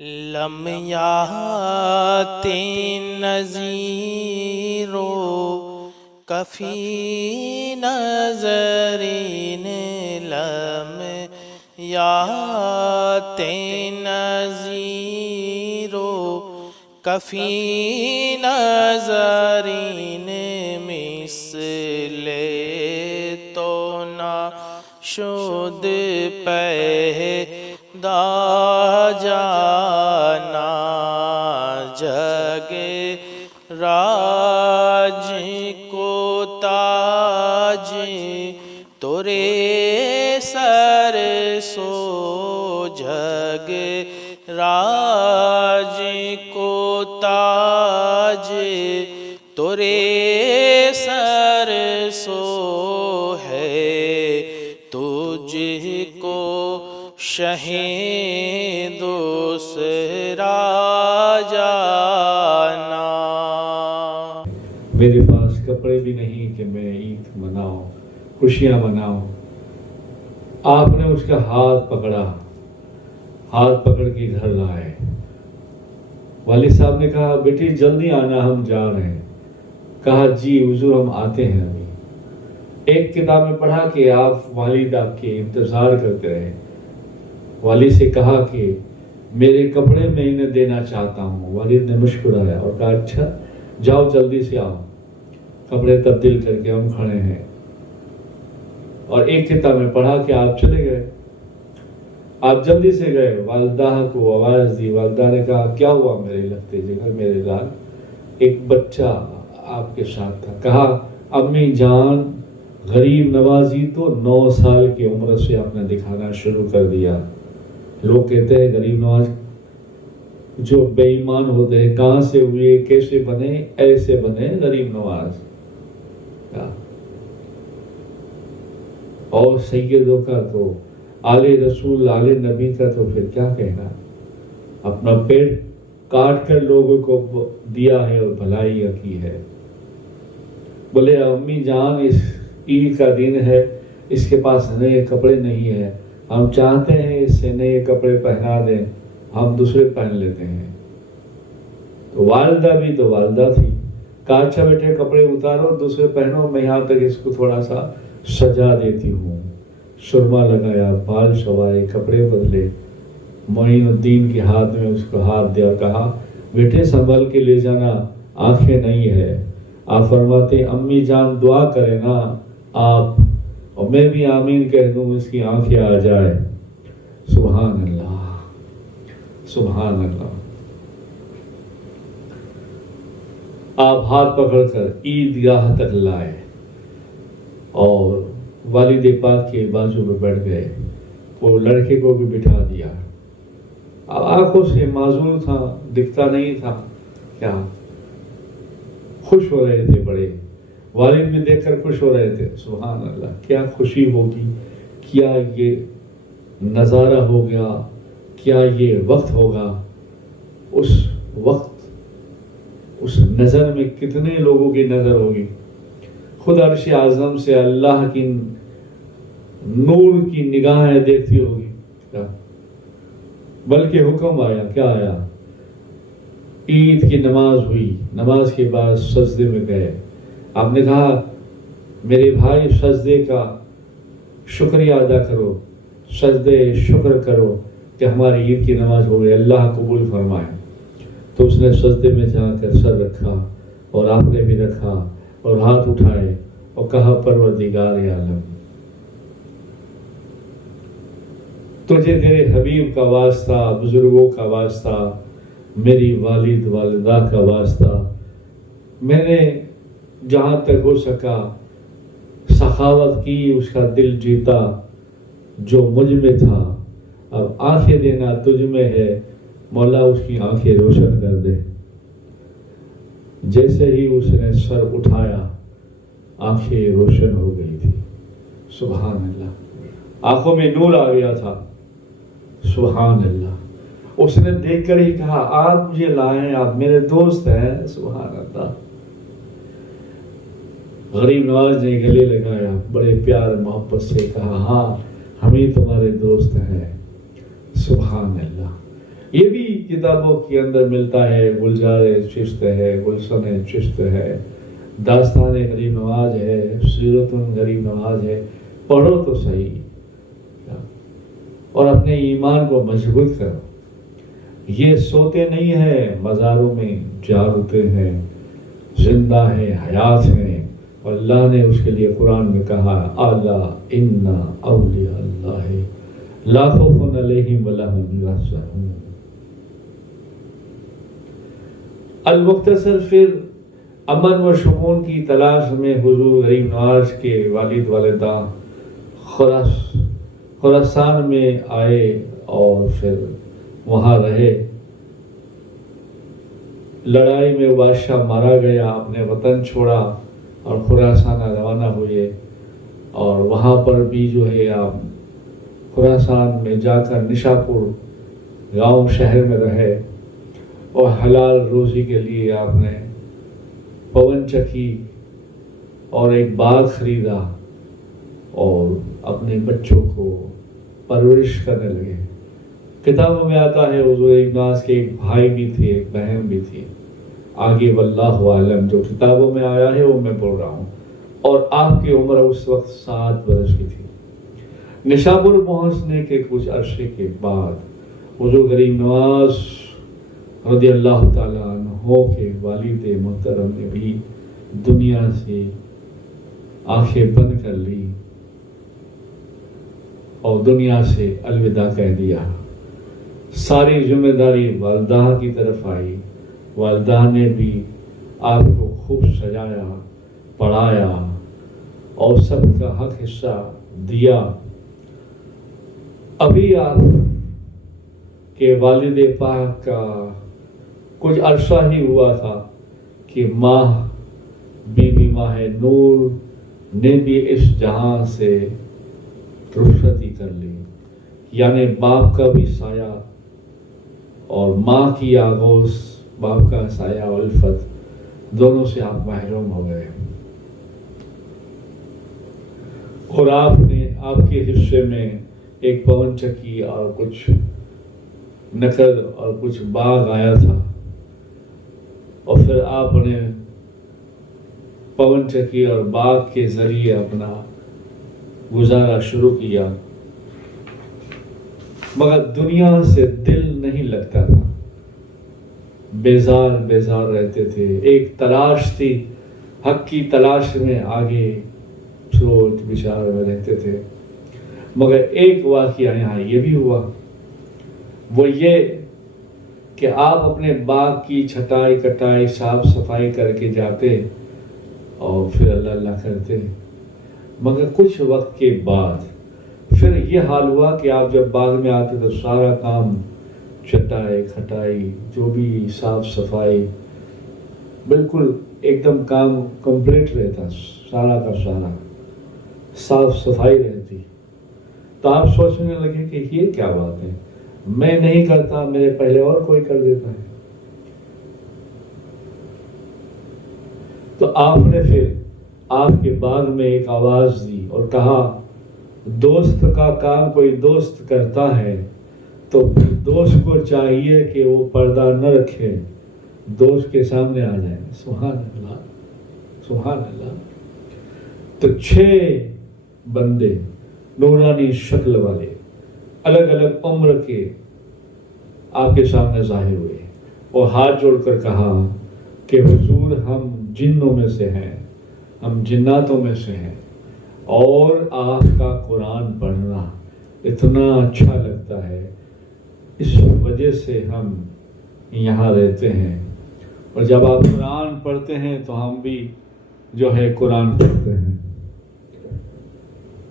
لم یاتی نذیر کفی نظرین لم یاتی نذیر کفی نظرین مثل تو نہ شد پیدا جانا جگ راج کو تاج تورے سر سو جگ راج کو تاج تورے سر سو ہے تجھ کو شہیں دوسرا جانا۔ میرے پاس کپڑے بھی نہیں کہ میں عید مناؤں، خوشیاں مناؤں۔ آپ نے اس کا ہاتھ پکڑا، ہاتھ پکڑ کے گھر لائے۔ والد صاحب نے کہا بیٹی جلدی آنا، ہم جا رہے ہیں۔ کہا جی حضور ہم آتے ہیں ابھی۔ ایک کتاب میں پڑھا کہ آپ والد آپ کے انتظار کرتے رہے۔ والد سے کہا کہ میرے کپڑے میں انہیں دینا چاہتا ہوں۔ والد نے مسکرایا اور کہا اچھا جاؤ جلدی سے آؤ، کپڑے تبدیل کر کے ہم کھڑے ہیں۔ اور ایک کتاب میں پڑھا کہ آپ چلے گئے، آپ جلدی سے گئے، والدہ کو آواز دی۔ والدہ نے کہا کیا ہوا میرے لگتے جگہ میرے لال؟ ایک بچہ آپ کے ساتھ تھا۔ کہا امی جان غریب نوازی تو 9 سال کی عمر سے آپ نے دکھانا شروع کر دیا۔ لوگ کہتے ہیں غریب نواز جو بے ایمان ہوتے ہیں کہاں سے ہوئے، کیسے بنے؟ ایسے بنے غریب نواز۔ اور سیدوں کا تو آل رسول آل نبی کا تو پھر کیا کہنا، اپنا پیٹ کاٹ کر لوگوں کو دیا ہے اور بھلائی کی ہے۔ بولے امی جان اس عید کا دن ہے، اس کے پاس نئے کپڑے نہیں ہیں، ہم چاہتے ہیں اس سے نئے کپڑے پہنا دیں، ہم دوسرے پہن لیتے ہیں۔ تو والدہ بھی تو والدہ تھی، کہا اچھا بیٹے کپڑے اتارو دوسرے پہنو، میں یہاں تک اس کو تھوڑا سا سجا دیتی ہوں۔ سرما لگایا، بال سوائے، کپڑے بدلے، معین الدین کے ہاتھ میں اس کو ہاتھ دیا، کہا بیٹے سنبھل کے لے جانا، آنکھیں نہیں ہے۔ آپ فرماتے امی جان دعا کرے نا آپ، اور میں بھی آمین کہہ دوں اس کی آنکھیں آ جائے۔ سبحان اللہ سبحان اللہ۔ آپ ہاتھ پکڑ کر عیدگاہ تک لائے اور والد پاک کے بازو میں بیٹھ گئے، وہ لڑکے کو بھی بٹھا دیا۔ اب آنکھوں سے معذور تھا، دکھتا نہیں تھا، کیا خوش ہو رہے تھے بڑے، والد بھی دیکھ کر خوش ہو رہے تھے۔ سبحان اللہ، کیا خوشی ہوگی، کیا یہ نظارہ ہو گیا، کیا یہ وقت ہوگا۔ اس وقت اس نظر میں کتنے لوگوں کی نظر ہوگی، خود عرش اعظم سے اللہ کی نور کی نگاہیں دیکھتی ہوگی۔ بلکہ حکم آیا، کیا آیا؟ عید کی نماز ہوئی، نماز کے بعد سجدے میں گئے۔ آپ نے کہا میرے بھائی سجدے کا شکریہ ادا کرو، سجدے شکر کرو کہ ہماری عید کی نماز ہو گئی، اللہ قبول فرمائے۔ تو اس نے سجدے میں جا کر سر رکھا اور آپ نے بھی رکھا اور ہاتھ اٹھائے اور کہا پروردگار عالم تجھے تیرے حبیب کا واسطہ، بزرگوں کا واسطہ، میری والد والدہ کا واسطہ، میں نے جہاں تک ہو سکا سخاوت کی، اس کا دل جیتا جو مجھ میں تھا۔ اب آنکھیں دینا تجھ میں ہے، مولا اس کی آنکھیں روشن کر دے۔ جیسے ہی اس نے سر اٹھایا آنکھیں روشن ہو گئی تھی۔ سبحان اللہ، آنکھوں میں نور آ گیا تھا۔ سبحان اللہ، اس نے دیکھ کر ہی کہا آپ مجھے لائیں، آپ میرے دوست ہیں۔ سبحان اللہ، غریب نواز نے گلے لگایا، بڑے پیار محبت سے کہا ہاں ہم ہی تمہارے دوست ہیں۔ سبحان اللہ، یہ بھی کتابوں کے اندر ملتا ہے. گلزار چشت ہے, گلشن چشت ہے, داستان غریب نواز ہے, سیرت غریب نواز ہے. پڑھو تو صحیح اور اپنے ایمان کو مضبوط کرو. یہ سوتے نہیں ہیں, مزاروں میں جاگتے ہیں, زندہ ہے, حیات ہیں. اور اللہ نے اس کے لیے قرآن میں کہا الا ان اولیاء اللہ لا خوف علیہم ولا هم یحزنون. المختصر پھر امن و سکون کی تلاش میں حضور غریب نواز کے والد والدہ خراسان میں آئے اور پھر وہاں رہے. لڑائی میں بادشاہ مارا گیا, اپنے وطن چھوڑا اور خراسان روانہ ہوئے. اور وہاں پر بھی جو ہے آپ خراسان میں جا کر نشاپور گاؤں شہر میں رہے اور حلال روزی کے لیے آپ نے پون چکی اور ایک باغ خریدا اور اپنے بچوں کو پرورش کرنے لگے. کتابوں میں آتا ہے حضور نواز کے ایک بھائی بھی تھے, ایک بہن بھی تھی. آگے واللہ عالم جو کتابوں میں آیا ہے وہ میں بول رہا ہوں. اور آپ کی عمر اس وقت 7 برس کی تھی. نشاپور پہنچنے کے کچھ عرصے کے بعد حضور غریب نواز رضی اللہ تعالیٰ عنہ کے والد محترم نے بھی دنیا سے آنکھیں بند کر لی اور دنیا سے الوداع کہہ دیا. ساری ذمہ داری والدہ کی طرف آئی. والدہ نے بھی آپ کو خوب سجایا, پڑھایا اور سب کا حق حصہ دیا. ابھی آپ کے والد پاک کا کچھ عرصہ ہی ہوا تھا کہ بی بی ماہ نور نے بھی اس جہاں سے رخصتی کر لی. یعنی باپ کا بھی سایہ اور ماں کی آغوش, باپ کا سایہ اور الفت دونوں سے آپ محروم ہو گئے. اور آپ کے حصے میں ایک پون چکی اور کچھ نقد اور کچھ باغ آیا تھا. اور پھر آپ نے پون چکی اور باغ کے ذریعے اپنا گزارا شروع کیا. مگر دنیا سے دل نہیں لگتا تھا, بیزار رہتے تھے. ایک تلاش تھی, حق کی تلاش میں آگے سوچ بچار میں رہتے تھے. مگر ایک واقعہ یہاں یہ بھی ہوا, وہ یہ کہ آپ اپنے باغ کی چھٹائی کٹائی صاف صفائی کر کے جاتے اور پھر اللہ کرتے. مگر کچھ وقت کے بعد پھر یہ حال ہوا کہ آپ جب باغ میں آتے تو سارا کام چھٹائی کھٹائی جو بھی صاف صفائی بالکل ایک دم کام کمپلیٹ رہتا, سارا کا سارا صاف صفائی رہتی. تو آپ سوچنے لگے کہ یہ کیا بات ہے, میں نہیں کرتا, میرے پہلے اور کوئی کر دیتا ہے. تو آپ نے پھر آپ کے باغ میں ایک آواز دی اور کہا دوست کا کام کوئی دوست کرتا ہے تو دوست کو چاہیے کہ وہ پردہ نہ رکھے, دوست کے سامنے آ جائے. سبحان اللہ, سبحان اللہ. تو 6 بندے نورانی شکل والے الگ الگ عمر کے آپ کے سامنے ظاہر ہوئے اور ہاتھ جوڑ کر کہا کہ حضور ہم جنوں میں سے ہیں, ہم جناتوں میں سے ہیں, اور آپ کا قرآن پڑھنا اتنا اچھا لگتا ہے, اس وجہ سے ہم یہاں رہتے ہیں. اور جب آپ قرآن پڑھتے ہیں تو ہم بھی جو ہے قرآن پڑھتے ہیں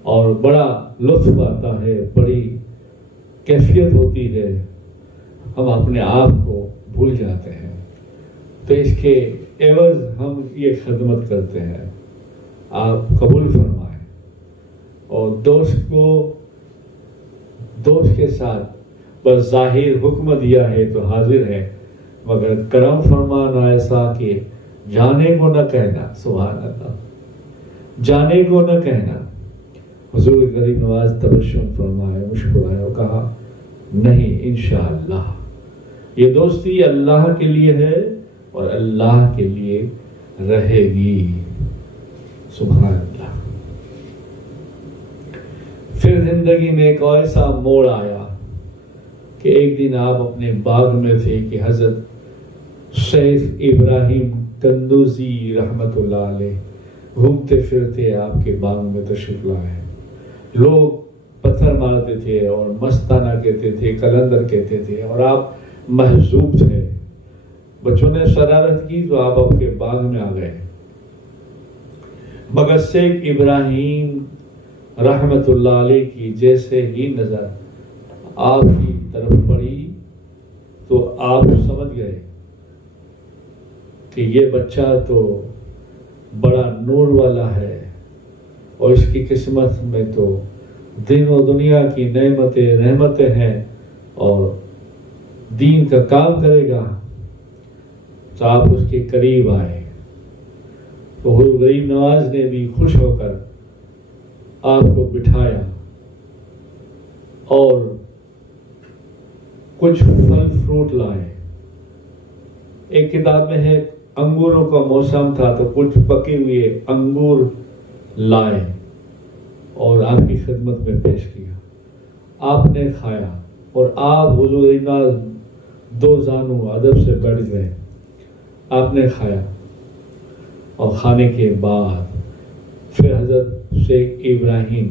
اور بڑا لطف آتا ہے, بڑی کیفیت ہوتی ہے, ہم اپنے آپ کو بھول جاتے ہیں. تو اس کے عوض ہم یہ خدمت کرتے ہیں, آپ قبول فرمائیں. اور دوست کے ساتھ بس ظاہر حکم دیا ہے تو حاضر ہے, مگر کرم فرمانا ایسا کہ جانے کو نہ کہنا. سبحان اللہ, جانے کو نہ کہنا. حضور غریب نواز تبسم فرمائے, مسکرائے اور کہا نہیں انشاءاللہ یہ دوستی اللہ کے لیے ہے اور اللہ کے لیے رہے گی. سبحان اللہ. پھر زندگی میں ایک ایسا موڑ آیا کہ ایک دن آپ اپنے باغ میں تھے کہ حضرت شیخ ابراہیم قندوزی رحمت اللہ علیہ گھومتے پھرتے آپ کے باغ میں تشریف لائے. لوگ پتھر مارتے تھے اور مستانہ کہتے تھے، کلندر کہتے تھے، اور آپ محجوب تھے. بچوں نے شرارت کی تو آپ کے باغ میں آ گئے. مگر شیخ ابراہیم رحمت اللہ علیہ کی جیسے ہی نظر آپ کی طرف پڑی تو آپ سمجھ گئے کہ یہ بچہ تو بڑا نور والا ہے اور اس کی قسمت میں تو دین و دنیا کی نعمتیں رحمتیں ہیں اور دین کا کام کرے گا. تو آپ اس کے قریب آئے تو حضور غریب نواز نے بھی خوش ہو کر آپ کو بٹھایا اور کچھ پھل فروٹ لائے. ایک کتاب میں ہے انگوروں کا موسم تھا تو کچھ پکے ہوئے انگور لائے اور آپ کی خدمت میں پیش کیا. آپ نے کھایا اور آپ حضور غریب نواز دو زانوں ادب سے بیٹھ گئے. آپ نے کھایا اور کھانے کے بعد پھر حضرت شیخ ابراہیم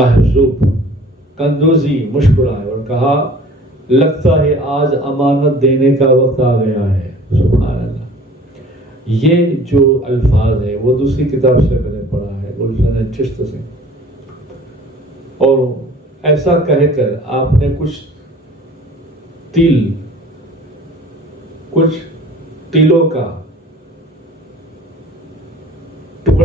محجوب قندوزی مسکرائے اور کہا لگتا ہے آج امانت دینے کا وقت آ گیا ہے. سبحان اللہ. یہ جو الفاظ ہے وہ دوسری کتاب سے میں نے پڑھا ہے گلشن چشت سے. اور ایسا کہہ کر آپ نے کچھ تلوں کا